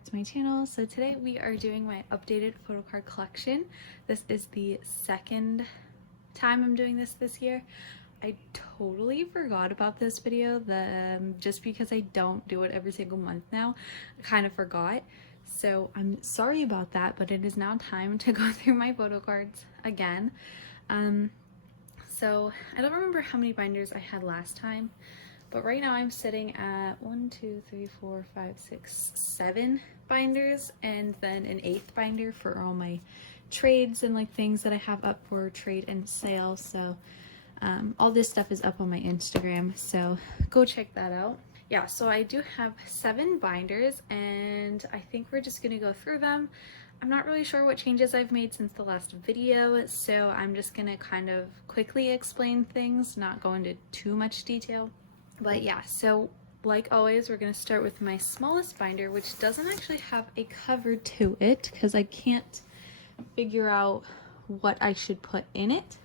back to my channel. So today we are doing my updated Photocard collection. This is the second time I'm doing this year. I totally forgot about this video, just because I don't do it every single month now. I kind of forgot. So I'm sorry about that, but it is now time to go through my photocards again. So I don't remember how many binders I had last time, but right now I'm sitting at 7 binders, and then an 8th binder for all my trades and like things that I have up for trade and sale. So all this stuff is up on my Instagram, so go check that out. Yeah, so I do have 7 binders, and I think we're just gonna go through them. I'm not really sure what changes I've made since the last video, so I'm just gonna kind of quickly explain things, not go into too much detail. But yeah, so like always, we're gonna start with my smallest binder, which doesn't actually have a cover to it because I can't figure out what I should put in it.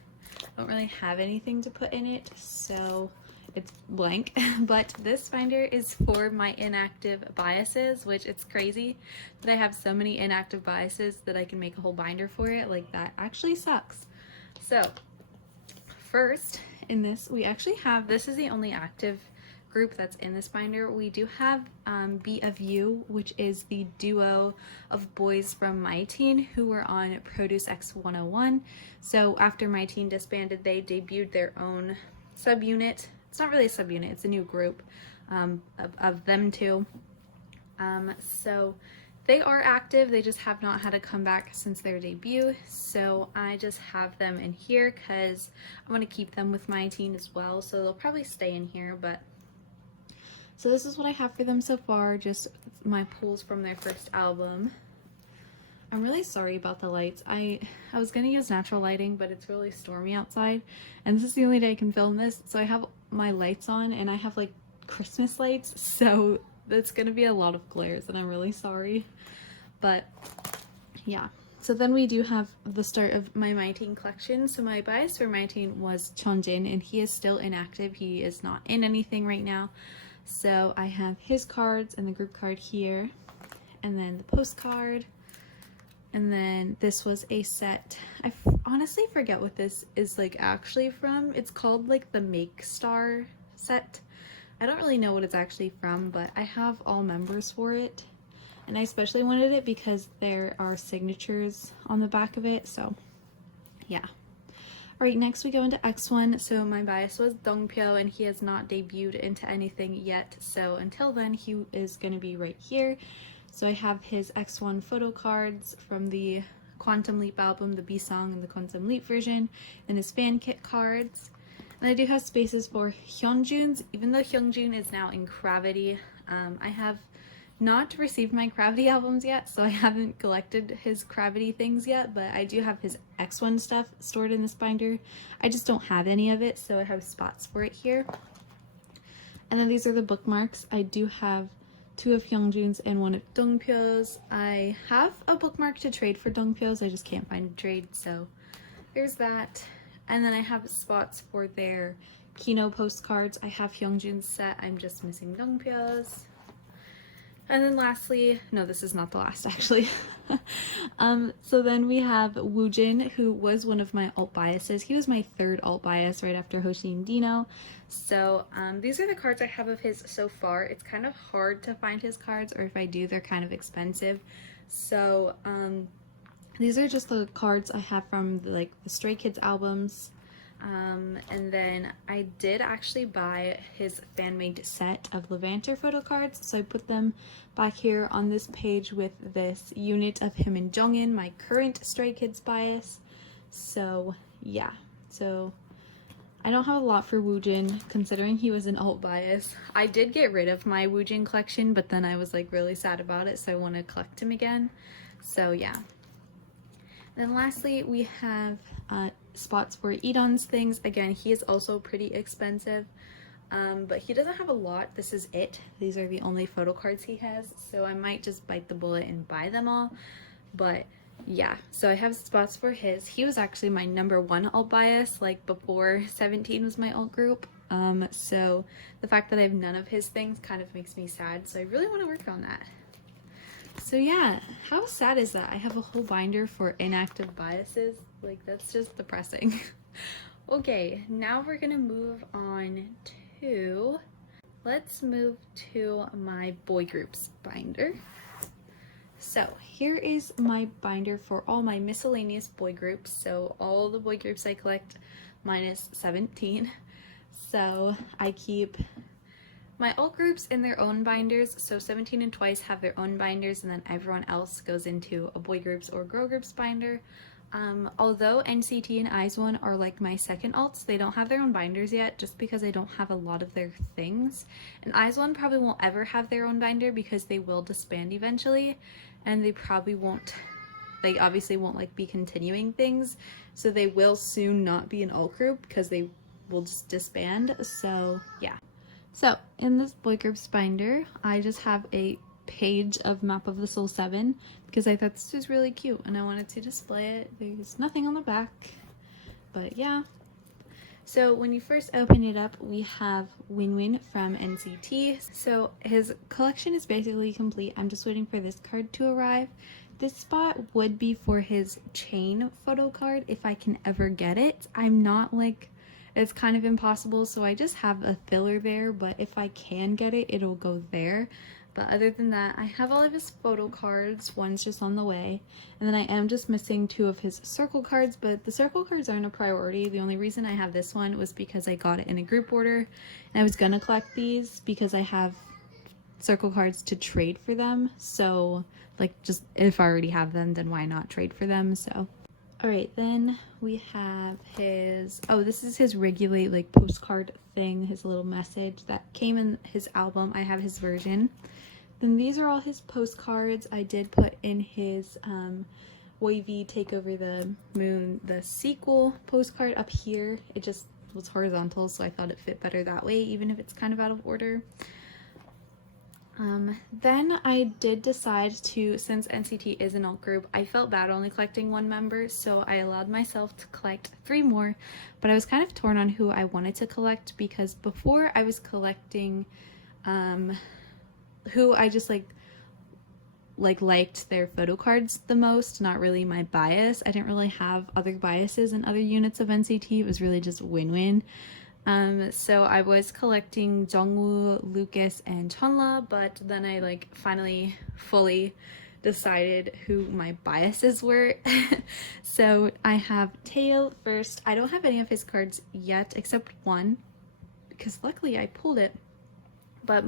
I don't really have anything to put in it, so it's blank. But this binder is for my inactive biases, which it's crazy that I have so many inactive biases that I can make a whole binder for it. Like, that actually sucks. So first in this, we actually have, this is the only active group that's in this binder. We do have Be of You, which is the duo of boys from My Teen who were on Produce X 101. So after My Teen disbanded, they debuted their own subunit. It's not really a subunit, it's a new group of them two. So they are active, they just have not had a comeback since their debut. So I just have them in here because I want to keep them with My Teen as well. So they'll probably stay in here, but so this is what I have for them so far, just my pulls from their first album. I'm really sorry about the lights. I was gonna use natural lighting, but it's really stormy outside, and this is the only day I can film this, so I have my lights on, and I have like Christmas lights, so that's gonna be a lot of glares, and I'm really sorry. But yeah. So then we do have the start of my My Teen collection. So my bias for My Teen was Chonjin, and he is still inactive. He is not in anything right now. So I have his cards and the group card here, and then the postcard, and then this was a set. I honestly forget what this is like actually from. It's called like the Make Star set. I don't really know what it's actually from, but I have all members for it, and I especially wanted it because there are signatures on the back of it, so yeah. Alright, next we go into X1. So my bias was Dongpyo, and he has not debuted into anything yet, so until then he is going to be right here. So I have his X1 photo cards from the Quantum Leap album, the B song and the Quantum Leap version, and his fan kit cards. And I do have spaces for Hyunjun's, even though Hyunjun is now in Cravity. I have not received my Cravity albums yet, so I haven't collected his Cravity things yet, but I do have his X1 stuff stored in this binder. I just don't have any of it, so I have spots for it here. And then these are the bookmarks. I do have 2 of Hyunjun's and 1 of Dongpyo's. I have a bookmark to trade for Dongpyo's, I just can't find a trade, so there's that. And then I have spots for their Kino postcards. I have Hyunjun's set, I'm just missing Dongpyo's. And then lastly, no, this is not the last actually. So then we have Woojin, who was one of my alt biases. He was my 3rd alt bias right after Hoshi and Dino. So these are the cards I have of his so far. It's kind of hard to find his cards, or if I do, they're kind of expensive. So these are just the cards I have from the Stray Kids albums. And then I did actually buy his fan-made set of Levanter photo cards, so I put them back here on this page with this unit of him and Jongin, my current Stray Kids bias. So yeah, so I don't have a lot for Woojin considering he was an alt bias. I did get rid of my Woojin collection, but then I was like really sad about it, so I want to collect him again. So yeah. Then lastly, we have spots for Edon's things. Again, he is also pretty expensive, but he doesn't have a lot. This is it. These are the only photo cards he has, so I might just bite the bullet and buy them all. But yeah, so I have spots for his. He was actually my #1 alt bias, like before 17 was my alt group. So the fact that I have none of his things kind of makes me sad, so I really want to work on that. So yeah, how sad is that? I have a whole binder for inactive biases. Like, that's just depressing. Okay, now we're gonna move on to, let's move to my boy groups binder. So here is my binder for all my miscellaneous boy groups. So all the boy groups I collect minus 17. So I keep my alt groups in their own binders, so 17 and Twice have their own binders, and then everyone else goes into a boy groups or girl groups binder. Although NCT and IZONE are like my second alts, they don't have their own binders yet just because I don't have a lot of their things. And IZONE probably won't ever have their own binder because they will disband eventually, and they probably won't, they obviously won't like be continuing things, so they will soon not be an alt group because they will just disband. So yeah. So in this boy groups binder, I just have a page of Map of the Soul 7 because I thought this was really cute and I wanted to display it. There's nothing on the back, but yeah. So when you first open it up, we have Win from NCT. So his collection is basically complete. I'm just waiting for this card to arrive. This spot would be for his chain photo card if I can ever get it. I'm not like, it's kind of impossible, so I just have a filler there, but if I can get it, it'll go there. But other than that, I have all of his photo cards. One's just on the way. And then I am just missing 2 of his circle cards, but the circle cards aren't a priority. The only reason I have this one was because I got it in a group order, and I was gonna collect these because I have circle cards to trade for them. So like, just if I already have them, then why not trade for them? So alright, then we have his, oh, this is his regulate like postcard thing, his little message that came in his album. I have his version. Then these are all his postcards. I did put in his Wavy Take Over the Moon, the sequel postcard up here. It just was horizontal, so I thought it fit better that way, even if it's kind of out of order. Then I did decide to, since NCT is an alt group, I felt bad only collecting 1 member, so I allowed myself to collect 3 more, but I was kind of torn on who I wanted to collect because before I was collecting who I just liked their photo cards the most, not really my bias. I didn't really have other biases in other units of NCT. It was really just win-win. So I was collecting Jungwoo, Lucas, and Chunla, but then I finally fully decided who my biases were. So I have Tail first. I don't have any of his cards yet except one because luckily I pulled it, but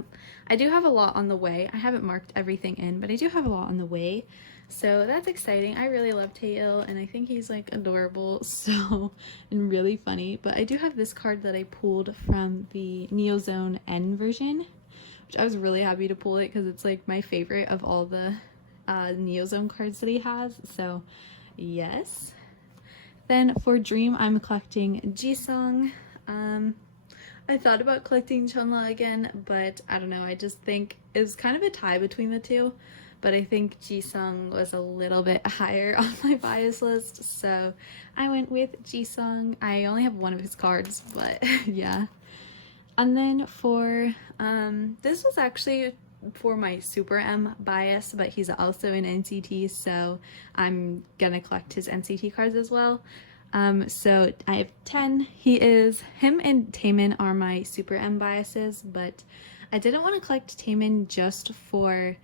I do have a lot on the way. I haven't marked everything in, but I do have a lot on the way. So that's exciting. I really love Tail, and I think he's adorable, so, and really funny. But I do have this card that I pulled from the NeoZone N version, which I was really happy to pull it because it's my favorite of all the NeoZone cards that he has. So yes. Then for Dream, I'm collecting Jisung. I thought about collecting Chunla again, but I don't know. I just think it was kind of a tie between the two. But I think Jisung was a little bit higher on my bias list, so I went with Jisung. I only have 1 of his cards, but yeah. And then for, this was actually for my Super M bias, but he's also in NCT, so I'm gonna collect his NCT cards as well. So I have 10. Him and Taemin are my Super M biases, but I didn't want to collect Taemin just for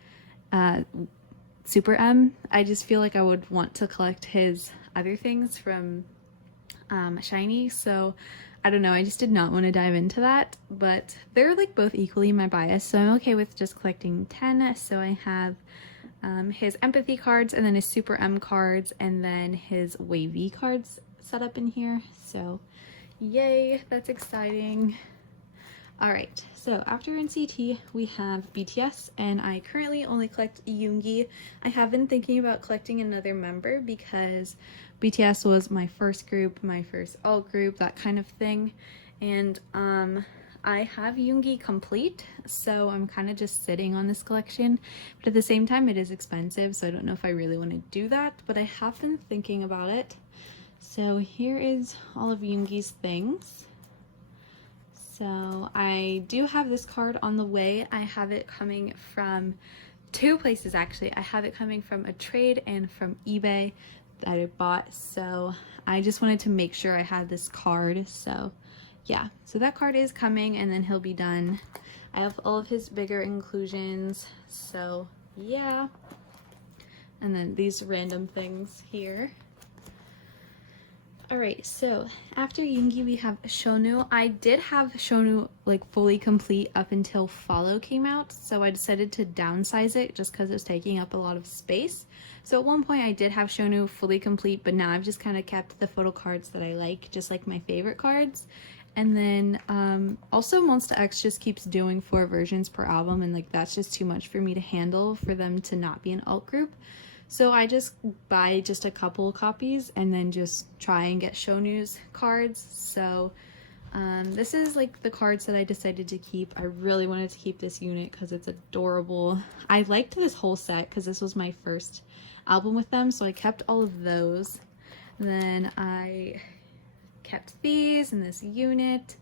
Super M. I just feel like I would want to collect his other things from Shiny, so I don't know, I just did not want to dive into that, but they're both equally my bias, so I'm okay with just collecting 10. So I have his empathy cards, and then his Super M cards, and then his Wavy cards set up in here, so yay, that's exciting. Alright, so after NCT we have BTS, and I currently only collect Yoongi. I have been thinking about collecting another member because BTS was my first group, my first alt group, that kind of thing, and I have Yoongi complete, so I'm kind of just sitting on this collection, but at the same time it is expensive, so I don't know if I really want to do that, but I have been thinking about it. So here is all of Yoongi's things. So I do have this card on the way. I have it coming from two places actually. I have it coming from a trade and from eBay that I bought, so I just wanted to make sure I had this card. So yeah, so that card is coming, and then he'll be done. I have all of his bigger inclusions, so yeah. And then these random things here. Alright, so after Yoongi we have Shonu. I did have Shonu like fully complete up until Follow came out, so I decided to downsize it just because it was taking up a lot of space. So at one point I did have Shonu fully complete, but now I've just kind of kept the photo cards that I like, just like my favorite cards. And then also Monsta X just keeps doing 4 versions per album, and like that's just too much for me to handle for them to not be an alt group. So I just buy just a couple copies and then just try and get Shonu's cards. So this is like the cards that I decided to keep. I really wanted to keep this unit because it's adorable. I liked this whole set because this was my first album with them, so I kept all of those. And then I kept these and this unit,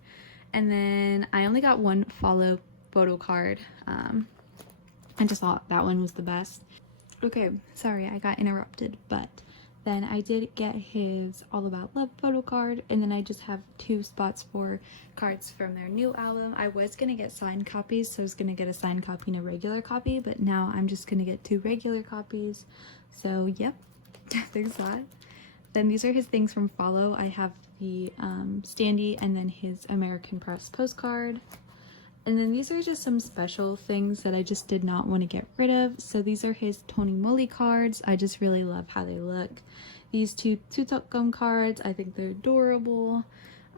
and then I only got one Follow photo card. I just thought that one was the best. Okay, sorry I got interrupted, but then I did get his All About Love photo card, and then I just have 2 spots for cards from their new album. I was gonna get signed copies, so I was gonna get a signed copy and a regular copy, but now I'm just gonna get 2 regular copies. So yep, there's that. Then these are his things from Follow. I have the standee and then his American Press postcard. And then these are just some special things that I just did not want to get rid of. So these are his Tony Moly cards. I just really love how they look. These 2 Tutokgum cards, I think they're adorable.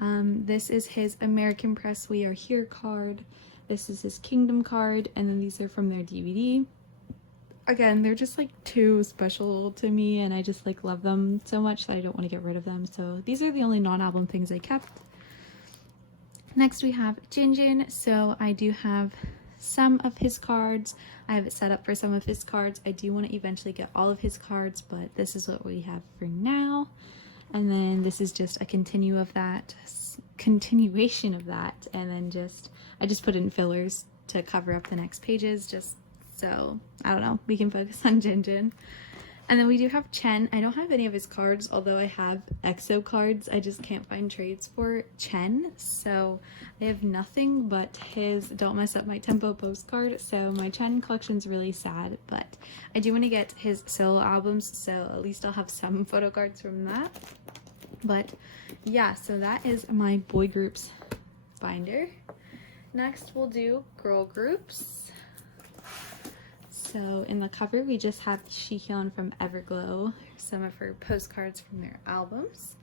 This is his American Press We Are Here card. This is his Kingdom card, and then these are from their DVD. Again, they're just like too special to me, and I just like love them so much that I don't want to get rid of them. So these are the only non-album things I kept. Next we have Jinjin. So I do have some of his cards. I have it set up for some of his cards. I do want to eventually get all of his cards, but this is what we have for now. And then this is just a continuation of that, and then I just put in fillers to cover up the next pages, just so I don't know, we can focus on Jinjin. And then we do have Chen. I don't have any of his cards, although I have EXO cards. I just can't find trades for Chen, so I have nothing but his Don't Mess Up My Tempo postcard. So my Chen collection's really sad, but I do want to get his solo albums, so at least I'll have some photo cards from that. But yeah, so that is my boy groups binder. Next we'll do girl groups. So in the cover we just have Shihyun from Everglow, some of her postcards from their albums.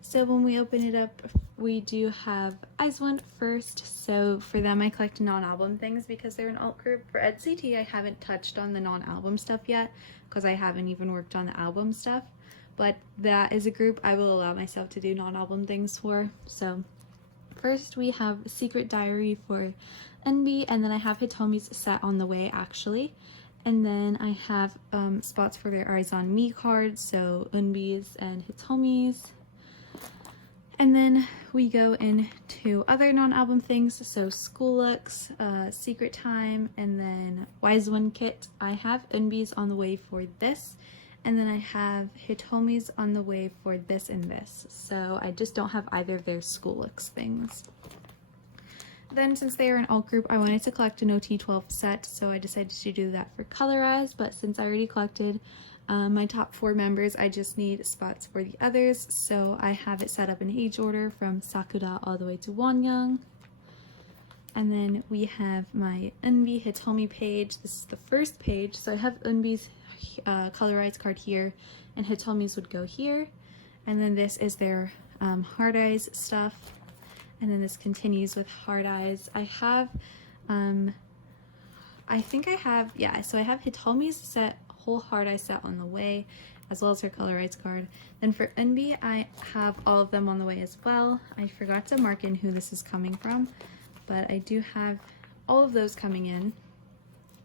So when we open it up, we do have IZONE first. So for them I collect non-album things because they're an alt group. For NCT I haven't touched on the non-album stuff yet because I haven't even worked on the album stuff. But that is a group I will allow myself to do non-album things for. So first we have Secret Diary for Eunbi, and then I have Hitomi's set on the way actually. And then I have spots for their Eyes on Me cards, so Eunbi's and Hitomi's. And then we go into other non-album things, so School Looks, Secret Time, and then Wise One Kit. I have Eunbi's on the way for this, and then I have Hitomi's on the way for this and this. So I just don't have either of their School Looks things. Then since they are an alt group, I wanted to collect an OT12 set, so I decided to do that for Colorize, but since I already collected my top 4 members, I just need spots for the others, so I have it set up in age order from Sakura all the way to Wonyoung. And then we have my Eunbi Hitomi page. This is the first page, so I have Eunbi's Colorize card here, and Hitomi's would go here. And then this is their Hard Eyes stuff. And then this continues with Hard Eyes. I have, so I have Hitomi's set, whole Hard Eyes set on the way, as well as her Colorize card. Then for Eunbi, I have all of them on the way as well. I forgot to mark in who this is coming from, but I do have all of those coming in.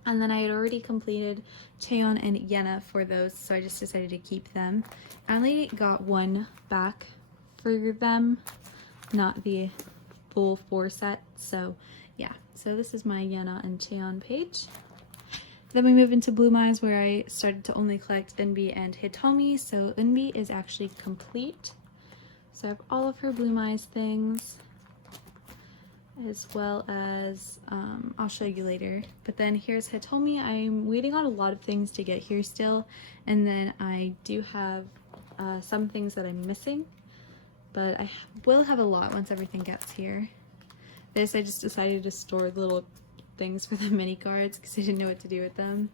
And then I had already completed Chaeyeon and Yena for those, so I just decided to keep them. I only got 1 back for them, not the full 4 set, so yeah. So this is my Yena and Chaeyeon page. Then we move into Bloom Eyes, where I started to only collect Eunbi and Hitomi. So Eunbi is actually complete. So I have all of her Bloom Eyes things, as well as, I'll show you later. But then here's Hitomi. I'm waiting on a lot of things to get here still. And then I do have some things that I'm missing, but I will have a lot once everything gets here. This, I just decided to store little things for the mini cards because I didn't know what to do with them.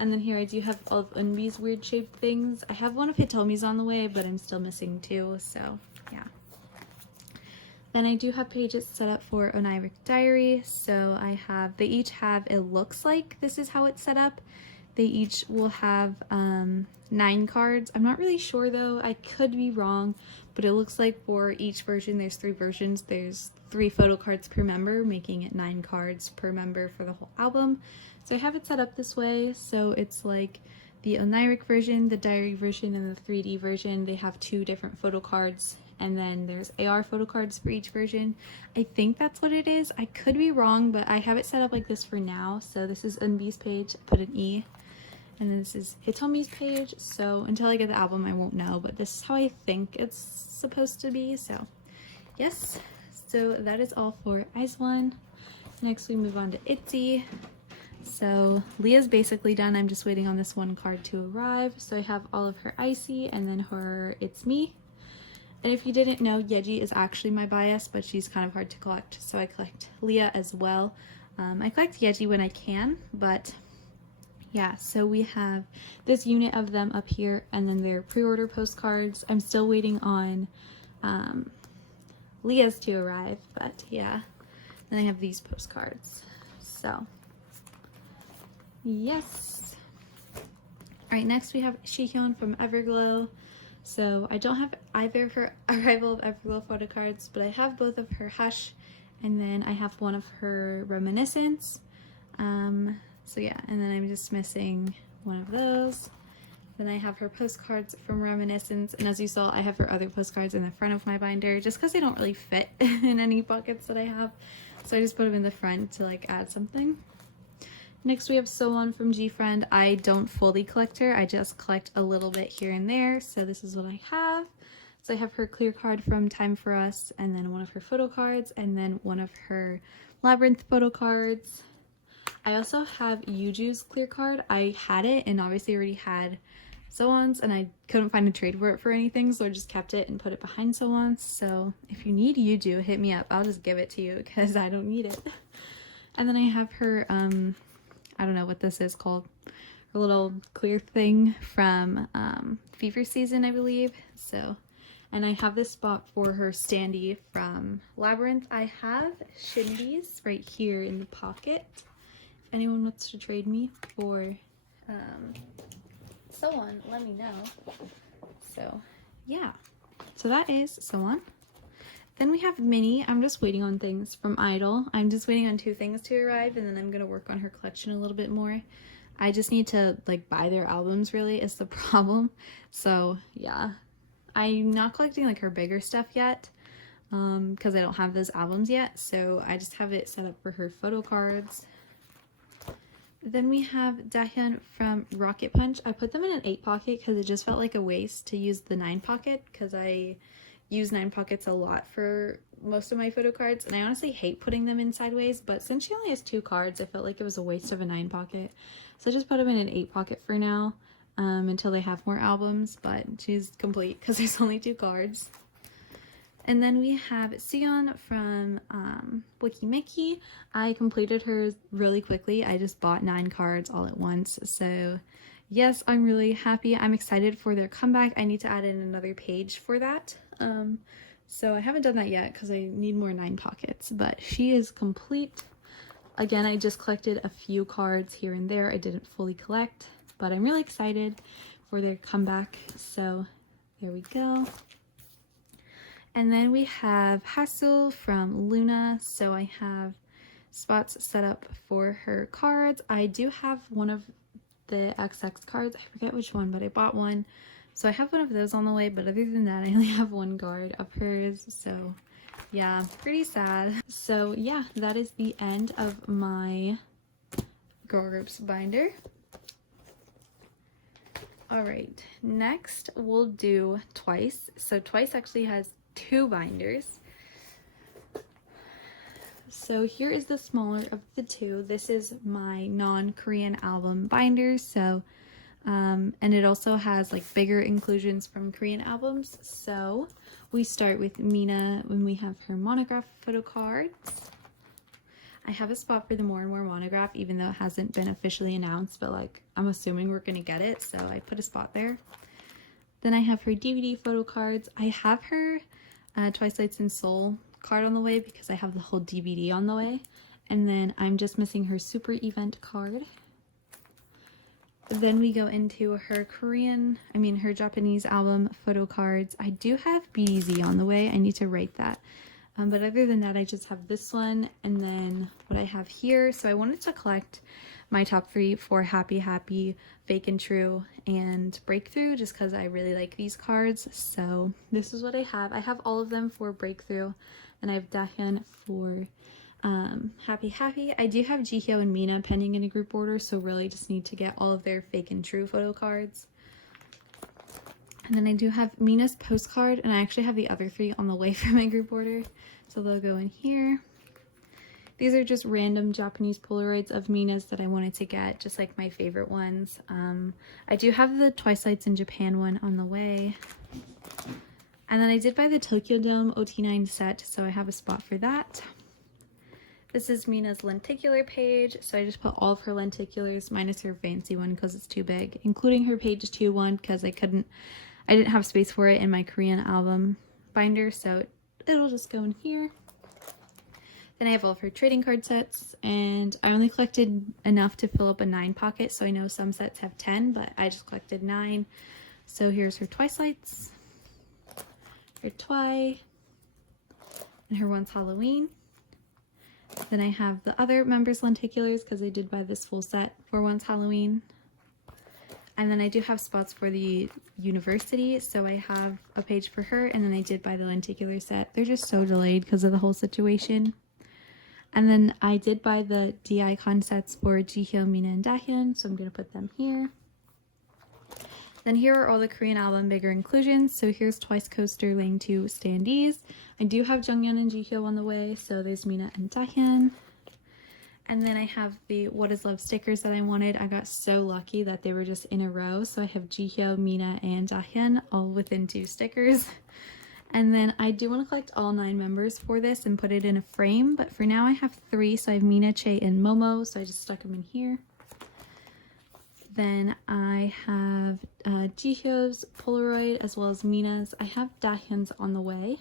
And then here I do have all of Eunbi's weird shaped things. I have one of Hitomi's on the way, but I'm still missing two, so yeah. Then I do have pages set up for Oneiric Diary. So they each have, it looks like this is how it's set up. They each will have 9 cards. I'm not really sure though, I could be wrong, but it looks like for each version, there's 3 versions. There's 3 photo cards per member, making it 9 cards per member for the whole album. So I have it set up this way. So it's like the Oneiric version, the diary version, and the 3D version. They have 2 different photo cards, and then there's AR photo cards for each version. I think that's what it is. I could be wrong, but I have it set up like this for now. So this is Eunbi's page, put an E. And then this is Hitomi's page, so until I get the album I won't know, but this is how I think it's supposed to be. So yes, so that is all for IZONE. Next we move on to ITZY. So Leah's basically done. I'm just waiting on this one card to arrive. So I have all of her Icy and then her It's Me. And if you didn't know, Yeji is actually my bias, but she's kind of hard to collect, so I collect Leah as well. I collect Yeji when I can, but yeah, so we have this unit of them up here, and then their pre-order postcards. I'm still waiting on Leah's to arrive, but yeah. Then I have these postcards. So, yes. Alright, next we have Shihyun from Everglow. So I don't have either of her Arrival of Everglow photo cards, but I have both of her Hush, and then I have one of her Reminiscence. So yeah, and then I'm just missing one of those. Then I have her postcards from Reminiscence, and as you saw, I have her other postcards in the front of my binder just because they don't really fit in any pockets that I have. So I just put them in the front to like add something. Next we have Solan from GFriend. I don't fully collect her, I just collect a little bit here and there, so this is what I have. So I have her clear card from Time For Us, and then one of her photo cards, and then one of her Labyrinth photo cards. I also have Yuju's clear card. I had it and obviously already had Solan's, and I couldn't find a trade for it for anything, so I just kept it and put it behind Solan's. So if you need Yuju, hit me up. I'll just give it to you because I don't need it. And then I have her, I don't know what this is called, her little clear thing from Fever Season, I believe. So, and I have this spot for her standee from Labyrinth. I have Shindy's right here in the pocket. If anyone wants to trade me for Solan, let me know. So yeah, so that is Solan. Then we have Minnie. I'm just waiting on things from Idol. I'm just waiting on 2 things to arrive, and then I'm gonna work on her collection a little bit more. I just need to like buy their albums, really, is the problem. So yeah, I'm not collecting like her bigger stuff yet because I don't have those albums yet, so I just have it set up for her photo cards. Then we have Dahyun from Rocket Punch. I put them in an 8 pocket because it just felt like a waste to use the 9 pocket, because I use 9 pockets a lot for most of my photo cards, and I honestly hate putting them in sideways, but since she only has 2 cards, I felt like it was a waste of a 9 pocket. So I just put them in an 8 pocket for now until they have more albums, but she's complete because there's only 2 cards. And then we have Seon from Wikimeki. I completed hers really quickly. I just bought 9 cards all at once. So yes, I'm really happy. I'm excited for their comeback. I need to add in another page for that. So I haven't done that yet because I need more 9 pockets, but she is complete. Again, I just collected a few cards here and there. I didn't fully collect, but I'm really excited for their comeback. So there we go. And then we have Hasul from Luna. So I have spots set up for her cards. I do have one of the XX cards. I forget which one, but I bought one. So I have one of those on the way, but other than that, I only have 1 card of hers. So yeah, pretty sad. So yeah, that is the end of my girl groups binder. All right, next we'll do Twice. So Twice actually has 2 binders. So here is the smaller of the 2. This is my non-Korean album binder. So, and it also has like bigger inclusions from Korean albums. So we start with Mina when we have her monograph photo cards. I have a spot for the More&More monograph, even though it hasn't been officially announced, but like I'm assuming we're gonna get it, so I put a spot there. Then I have her DVD photo cards. I have her Twicelights in Seoul card on the way because I have the whole DVD on the way. And then I'm just missing her super event card. Then we go into her her Japanese album photo cards. I do have BDZ on the way. I need to write that. But other than that, I just have this one and then what I have here. So I wanted to collect my top 3 for Happy Happy, Fake and True, and Breakthrough just because I really like these cards. So this is what I have. I have all of them for Breakthrough, and I have Dahyun for Happy Happy. I do have Jihyo and Mina pending in a group order, so really just need to get all of their Fake and True photo cards. And then I do have Mina's postcard, and I actually have the other 3 on the way for my group order, so they'll go in here. These are just random Japanese Polaroids of Mina's that I wanted to get, just like my favorite ones. I do have the Twicelights in Japan one on the way. And then I did buy the Tokyo Dome OT9 set, so I have a spot for that. This is Mina's lenticular page, so I just put all of her lenticulars minus her fancy one because it's too big, including her page 2 one because I didn't have space for it in my Korean album binder, so it'll just go in here. Then I have all of her trading card sets, and I only collected enough to fill up a 9 pocket, so I know some sets have 10, but I just collected 9. So here's her Twicelights, her Twi, and her Once Halloween. Then I have the other members' lenticulars because I did buy this full set for Once Halloween. And then I do have spots for the university, so I have a page for her, and then I did buy the lenticular set. They're just so delayed because of the whole situation. And then I did buy the D-Icon sets for Jihyo, Mina, and Dahyun, so I'm going to put them here. Then here are all the Korean album bigger inclusions. So here's Twice Coaster Lane 2 standees. I do have Jungyeon and Jihyo on the way, so there's Mina and Dahyun. And then I have the What Is Love stickers that I wanted. I got so lucky that they were just in a row. So I have Jihyo, Mina, and Dahyun all within 2 stickers. And then I do want to collect all 9 members for this and put it in a frame. But for now I have 3. So I have Mina, Che, and Momo. So I just stuck them in here. Then I have Jihyo's Polaroid as well as Mina's. I have Dahyun's on the way.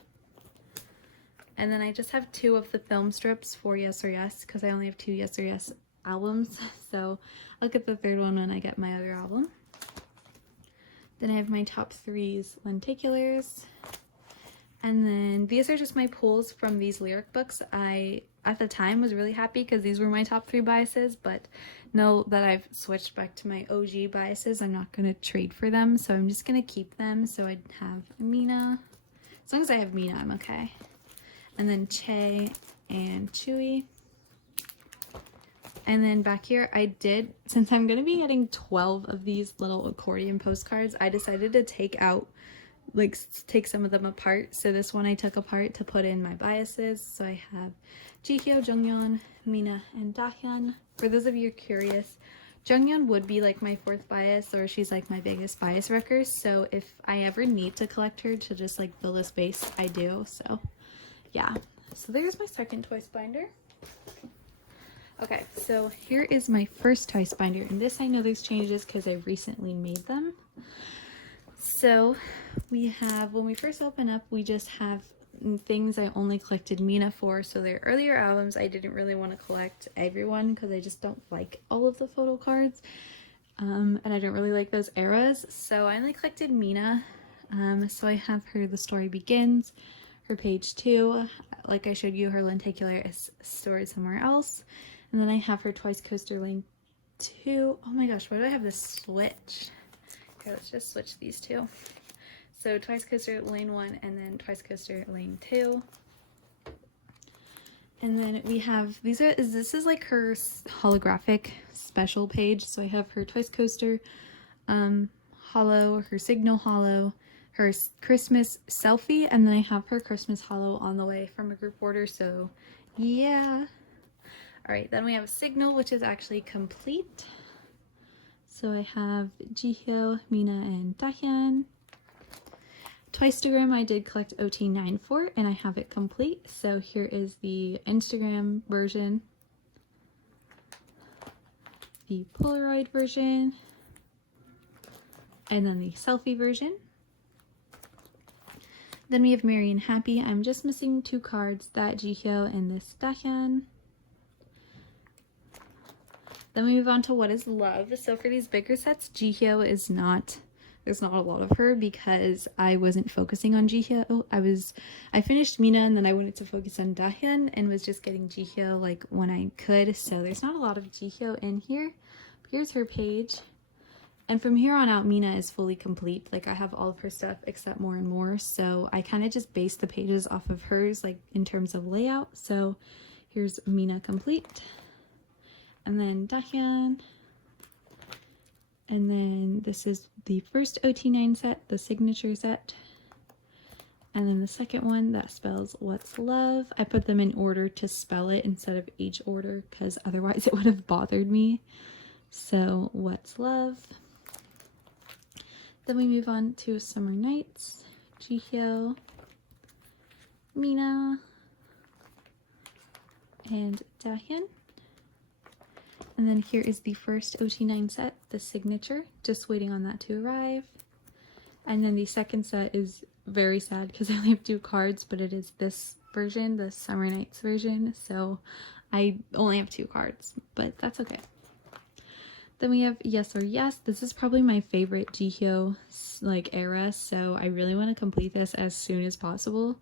And then I just have 2 of the film strips for Yes or Yes because I only have 2 Yes or Yes albums. So I'll get the 3rd one when I get my other album. Then I have my top 3's lenticulars. And then these are just my pulls from these lyric books. I, at the time, was really happy because these were my top 3 biases, but know that I've switched back to my OG biases. I'm not going to trade for them, so I'm just going to keep them. So I have Mina. As long as I have Mina, I'm okay. And then Che and Chewy. And then back here, I did, since I'm going to be getting 12 of these little accordion postcards, I decided to take some of them apart. So this one I took apart to put in my biases. So I have Jihyo, Jungyeon, Mina, and Dahyun. For those of you who are curious, Jungyeon would be like my 4th bias, or she's like my biggest bias wrecker. So if I ever need to collect her to just like fill a space, I do. So yeah, so there's my second Twice binder. Okay, so here is my first Twice binder, and this I know there's changes because I recently made them. So we have, when we first open up, we just have things I only collected Mina for. So their earlier albums, I didn't really want to collect everyone because I just don't like all of the photo cards. And I don't really like those eras. So I only collected Mina. So I have her The Story Begins, her page 2. Like I showed you, her lenticular is stored somewhere else. And then I have her Twice Coaster Lane 2. Oh my gosh, why do I have this switch? Okay, let's just switch these 2. So Twice Coaster Lane 1 and then Twice Coaster Lane 2. And then we have, this is like her holographic special page. So I have her Twice Coaster holo, her signal holo, her Christmas selfie, and then I have her Christmas holo on the way from a group order, so yeah. Alright, then we have a signal, which is actually complete. So I have Jihyo, Mina, and Dahyun. Twicelights I did collect OT9 for, and I have it complete. So here is the Instagram version, the Polaroid version, and then the selfie version. Then we have Merry and Happy. I'm just missing 2 cards, that Jihyo and this Dahyun. Then we move on to What is Love. So for these bigger sets, Jihyo is not, there's not a lot of her because I wasn't focusing on Jihyo. I finished Mina and then I wanted to focus on Dahyun and was just getting Jihyo like when I could. So there's not a lot of Jihyo in here. Here's her page. And from here on out, Mina is fully complete. Like I have all of her stuff except More and More. So I kind of just based the pages off of hers, like in terms of layout. So here's Mina complete. And then Dahyun. And then this is the first OT9 set, the signature set. And then the second one that spells What's Love. I put them in order to spell it instead of age order because otherwise it would have bothered me. So What's Love. Then we move on to Summer Nights, Jihyo, Mina, and Dahyun. And then here is the first OT9 set, the signature, just waiting on that to arrive. And then the second set is very sad because I only have 2 cards, but it is this version, the Summer Nights version. So I only have 2 cards, but that's okay. Then we have Yes or Yes. This is probably my favorite Jihyo like era, so I really want to complete this as soon as possible,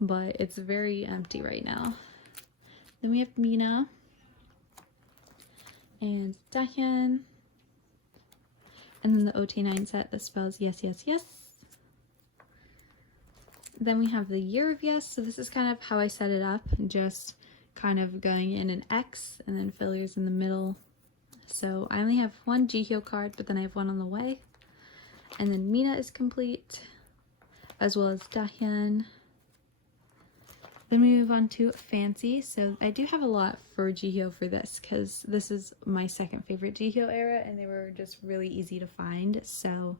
but it's very empty right now. Then we have Mina and Dahyun, and then the OT9 set that spells Yes, Yes, Yes. Then we have the Year of Yes, so this is kind of how I set it up, just kind of going in an X and then fillers in the middle. So I only have 1 Jihyo card, but then I have 1 on the way. And then Mina is complete, as well as Dahyun. Then we move on to Fancy. So I do have a lot for Jihyo for this, because this is my second favorite Jihyo era, and they were just really easy to find, so,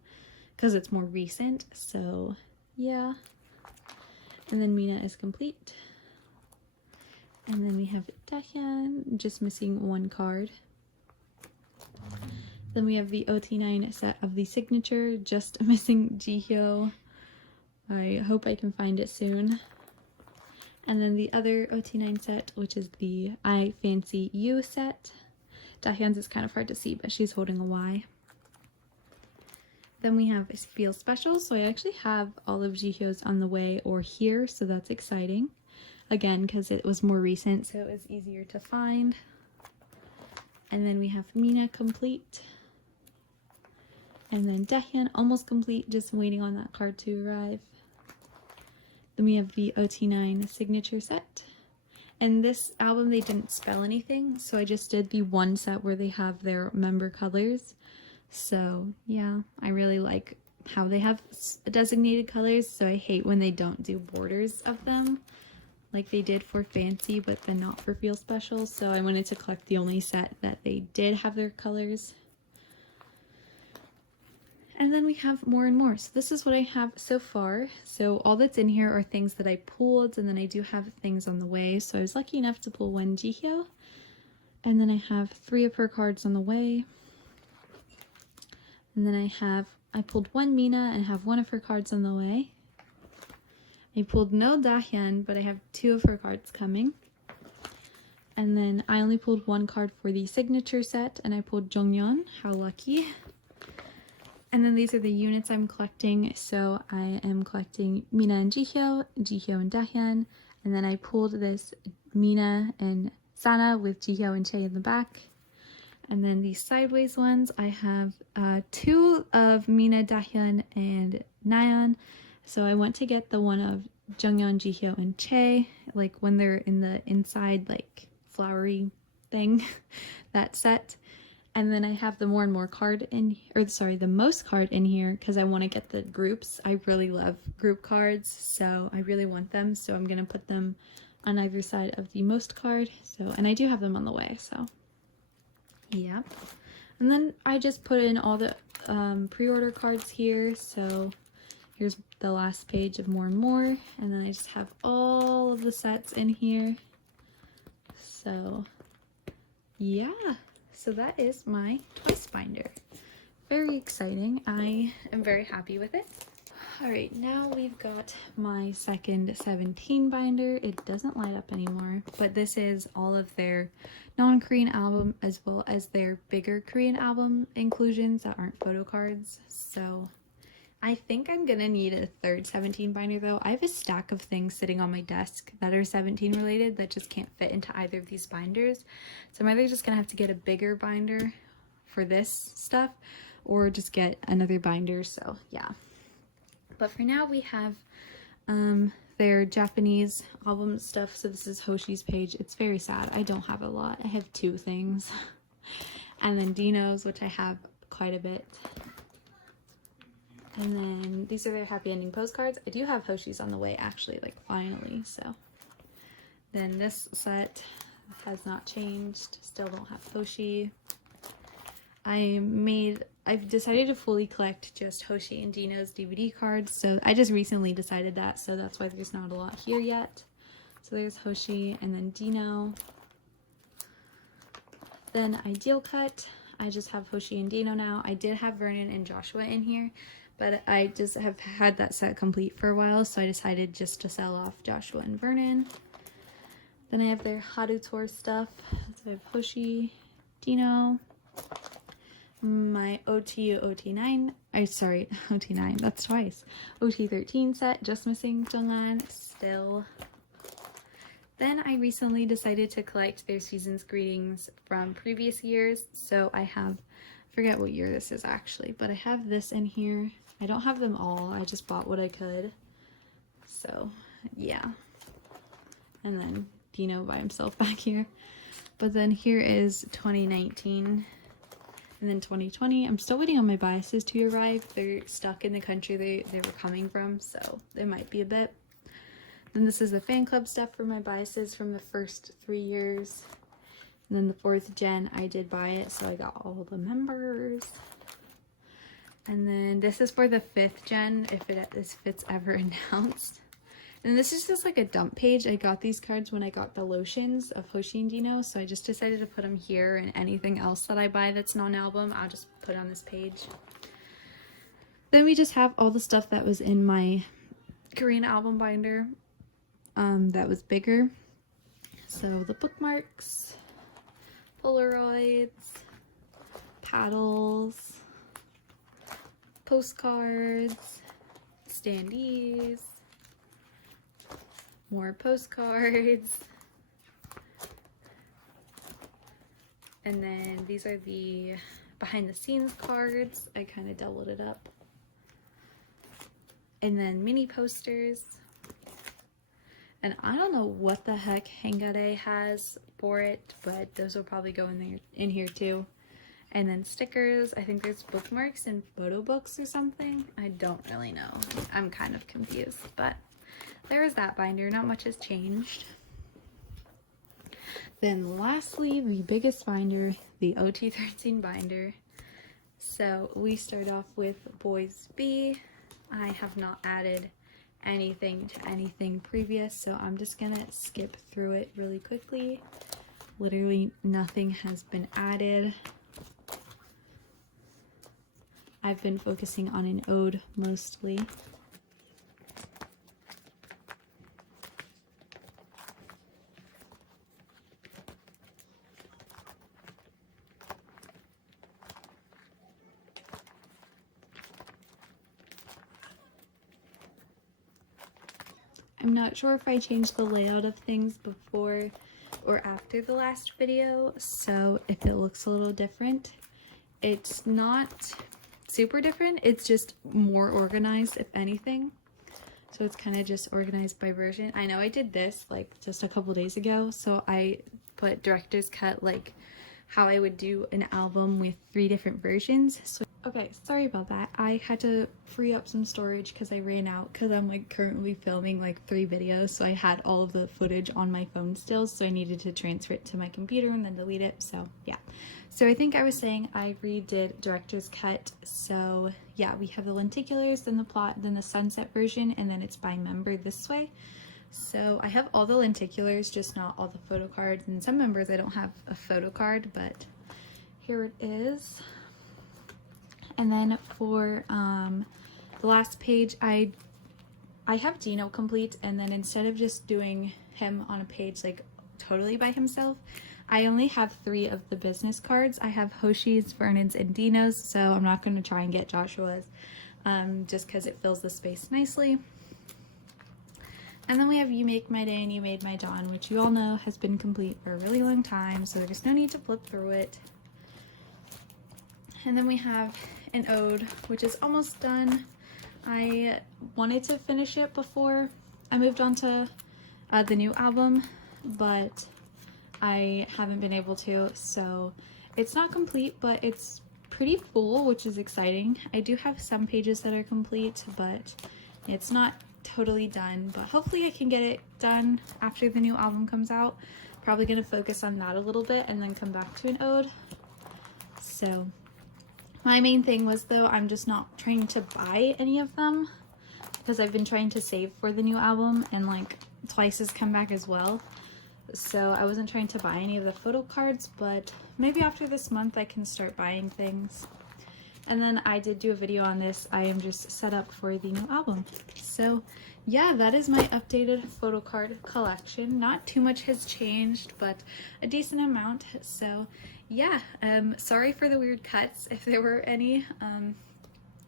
because it's more recent, so yeah. And then Mina is complete. And then we have Dahyun, just missing 1 card. Then we have the OT9 set of the signature, just missing Jihyo. I hope I can find it soon. And then the other OT9 set, which is the I Fancy You set. Dahyun's is kind of hard to see, but she's holding a Y. Then we have Feel Special, so I actually have all of Jihyo's on the way or here, so that's exciting. Again, because it was more recent, so it was easier to find. And then we have Mina complete. And then Dahyun almost complete, just waiting on that card to arrive. Then we have the OT9 signature set. And this album, they didn't spell anything, so I just did the 1 set where they have their member colors. So yeah, I really like how they have designated colors, so I hate when they don't do borders of them, like they did for Fancy, but then not for Feel Special. So I wanted to collect the only set that they did have their colors. And then we have More and More. So this is what I have so far. So all that's in here are things that I pulled, and then I do have things on the way. So I was lucky enough to pull 1 Jihyo. And then I have 3 of her cards on the way. And then I pulled 1 Mina and have 1 of her cards on the way. I pulled no Dahyun, but I have 2 of her cards coming. And then I only pulled 1 card for the signature set, and I pulled Jonghyun. How lucky. And then these are the units I'm collecting. So I am collecting Mina and Jihyo, Jihyo and Dahyun, and then I pulled this Mina and Sana with Jihyo and Chae in the back. And then these sideways ones, I have 2 of Mina, Dahyun, and Nayeon. So I want to get the one of Jonghyun, Jihyo, and Chae, like when they're in the inside, like, flowery thing, that set. And then I have the More and More card in, or sorry, the Most card in here because I want to get the groups. I really love group cards, so I really want them. So I'm going to put them on either side of the Most card. So, and I do have them on the way, so yeah. And then I just put in all the pre-order cards here. So here's the last page of More and More. And then I just have all of the sets in here. So yeah. So that is my Twice binder. Very exciting. I am very happy with it. Alright, now we've got my second 17 binder. It doesn't light up anymore, but this is all of their non-Korean album as well as their bigger Korean album inclusions that aren't photo cards. So I think I'm gonna need a third 17 binder though. I have a stack of things sitting on my desk that are 17 related that just can't fit into either of these binders. So I'm either just gonna have to get a bigger binder for this stuff or just get another binder, so yeah. But for now we have their Japanese album stuff. So this is Hoshi's page. It's very sad. I don't have a lot. I have 2 things. And then Dino's, which I have quite a bit. And then these are their happy ending postcards. I do have Hoshi's on the way actually, like finally, so. Then this set has not changed. Still don't have Hoshi. I've decided to fully collect just Hoshi and Dino's DVD cards. So I just recently decided that, so that's why there's not a lot here yet. So there's Hoshi and then Dino. Then Ideal Cut. I just have Hoshi and Dino now. I did have Vernon and Joshua in here, but I just have had that set complete for a while, so I decided just to sell off Joshua and Vernon. Then I have their Haru Tour stuff. So I have Hoshi, Dino, my OT9, OT9, that's twice. OT13 set, just missing Junglan still. Then I recently decided to collect their season's greetings from previous years. So I have, I forget what year this is actually, but I have this in here. I don't have them all, I just bought what I could. So yeah. And then Dino by himself back here. But then here is 2019 and then 2020. I'm still waiting on my biases to arrive. They're stuck in the country they were coming from, so it might be a bit. Then this is the fan club stuff for my biases from the first 3 years. And then the 4th gen, I did buy it, so I got all the members. And then this is for the 5th gen, if it's ever announced. And this is just like a dump page. I got these cards when I got the lotions of Hoshi and Dino, so I just decided to put them here, and anything else that I buy that's non-album, I'll just put on this page. Then we just have all the stuff that was in my Korean album binder that was bigger. So the bookmarks, Polaroids, paddles, postcards, standees, more postcards, and then these are the behind the scenes cards. I kind of doubled it up. And then mini posters. And I don't know what the heck Heng has for it, but those will probably go in here too. And then stickers. I think there's bookmarks and photo books or something. I don't really know. I'm kind of confused, but there is that binder. Not much has changed. Then lastly, the biggest binder, the OT13 binder. So we start off with Boys B. I have not added anything to anything previous, so I'm just gonna skip through it really quickly. Literally nothing has been added. I've been focusing on an ode mostly. I'm not sure if I changed the layout of things before or after the last video, so if it looks a little different, it's not super different, it's just more organized if anything. So it's kind of just organized by version. I know I did this like just a couple days ago, so I put director's cut like how I would do an album with 3 different versions. So okay, sorry about that. I had to free up some storage because I ran out, because I'm like currently filming like 3 videos, so I had all of the footage on my phone still, so I needed to transfer it to my computer and then delete it. So yeah, so I think I was saying I redid director's cut. So yeah, we have the lenticulars, then the plot, then the sunset version, and then it's by member this way. So I have all the lenticulars, just not all the photo cards, and some members I don't have a photo card, but here it is. And then for the last page, I have Dino complete, and then instead of just doing him on a page like totally by himself, I only have 3 of the business cards. I have Hoshi's, Vernon's, and Dino's, so I'm not going to try and get Joshua's just because it fills the space nicely. And then we have You Make My Day and You Made My Dawn, which you all know has been complete for a really long time, so there's no need to flip through it. And then we have an ode, which is almost done. I wanted to finish it before I moved on to the new album, but I haven't been able to, so it's not complete, but it's pretty full, which is exciting. I do have some pages that are complete, but it's not totally done, but hopefully I can get it done after the new album comes out. Probably gonna focus on that a little bit and then come back to an ode. So my main thing was, though, I'm just not trying to buy any of them because I've been trying to save for the new album, and like Twice has come back as well. So I wasn't trying to buy any of the photo cards, but maybe after this month I can start buying things. And then I did do a video on this. I am just set up for the new album. So yeah, that is my updated photo card collection. Not too much has changed, but a decent amount. So yeah, sorry for the weird cuts if there were any.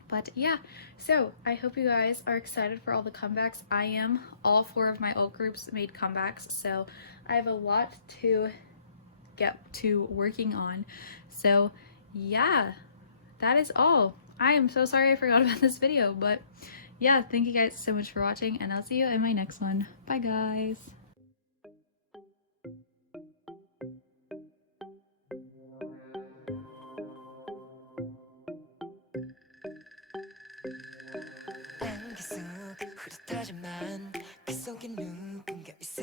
But yeah, so I hope you guys are excited for all the comebacks. I am. All 4 of my old groups made comebacks, so I have a lot to get to working on. So yeah, that is all. I am so sorry I forgot about this video, but yeah, thank you guys so much for watching, and I'll see you in my next one. Bye guys. 계속 흐릿하지만 그 속에 누군가 있어